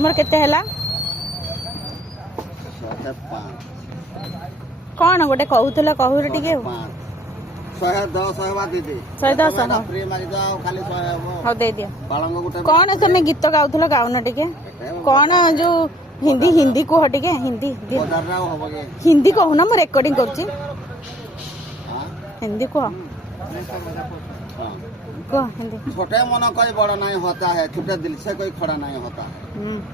मोर केते हला कौन गोटे कहूला कहू टिके 110 हेबा दीदी 110 हाँ फ्री मारि जाओ खाली 100 हेबो हाँ दे दियो बाळंग गुटे कौन तुम गीत गाउथुला गाउन टिके कौन जो हिंदी हिंदी कह टिके हिंदी बाजार रा होबो के हिंदी कहूना मु रेकॉर्डिंग करछि हां हिंदी कह कह हिंदी छोटे मन कोई बड़ा नहीं होता है छोटे दिल से कोई खड़ा नहीं होता है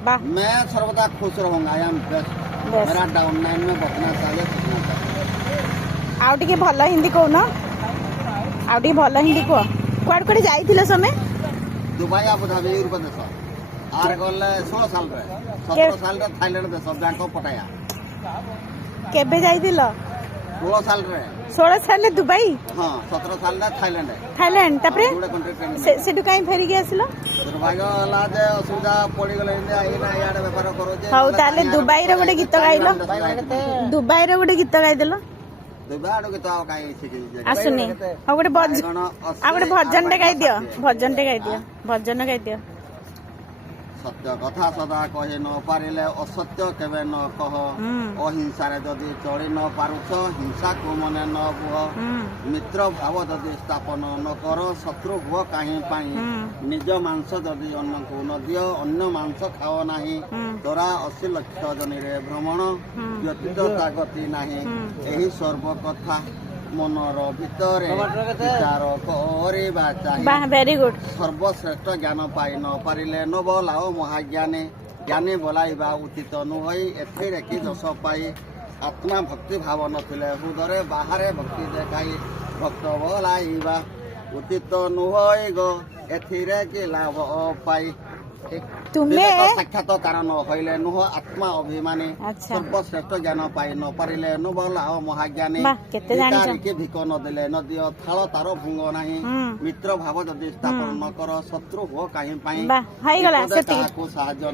वाह मैं सर्वदा खुश रहूंगा आई एम बेस्ट मेरा डाउन लाइन में बचना चाहिए सीखना चाहिए आउ टिके भल हिंदी कहूना आउ टिके भल हिंदी कह कुआड़ कुआड़ जाइथिलो समय दुबई अबु धाबी यूरोप देश आर गले 16 साल रे 17 साल रे थाईलैंड देश बैंक पटाया केबे जाइथिलो 16 साल रे 16 साल रे दुबई हां 17 साल रे थाईलैंड थाईलैंड तापरे गुडे कंट्री ट्रेनिंग सेटु काई फेरी के आसिलो दुर्भाग्य होला जे असुविधा पड़ी गले इंडिया एना याडे व्यापार करो जे हौ ताले दुबई रे गोटे गीत गाइलो दुबई रे गोटे गीत गाइ देलो दुबई के तो काई सिखि आसुनी हौ गोटे भजन टे गाइ दियो भजन गाइ दियो सत्य कथा सदा कहि न पारिले असत्य केबे न कह अहिंसा रे जदि चली न पारुछ हिंसा को मने न बुह मित्र भाव जदि स्थापन न कर शत्रु हुआ काहे पाई निज मांस जदि अन्न को न दियो अन्य मांस खाओ नाही तोरा 80 लाख जनी रे भ्रमण व्यतीत तागति नाही एही सर्व कथा मनर भितरे विचार करिबा चाहिए वाह वेरी गुड सर्वश्रेष्ठ ज्ञान पाई न पारिले न बोलाओ महाज्ञानी ज्ञानी बोलाइबा उचित नुहई एथिरे कि दोष पाई आत्मा भक्ति भाव नथिले हृदय बाहरे भक्ति देखाई भक्त बोलाइबा उचित नुहई गो एथिरे कि लाभ पाई तुम्हें साक्षात कारण हईले नुह आत्मा अभिमानी सर्वश्रेष्ठ ज्ञान पाई न पारिले न बोलाओ महाज्ञानी के भिक न देले न दियो थाल तार भंग नाही मित्र भाव जदि स्थापन न कर शत्रु हो काहे पाई साहाय्य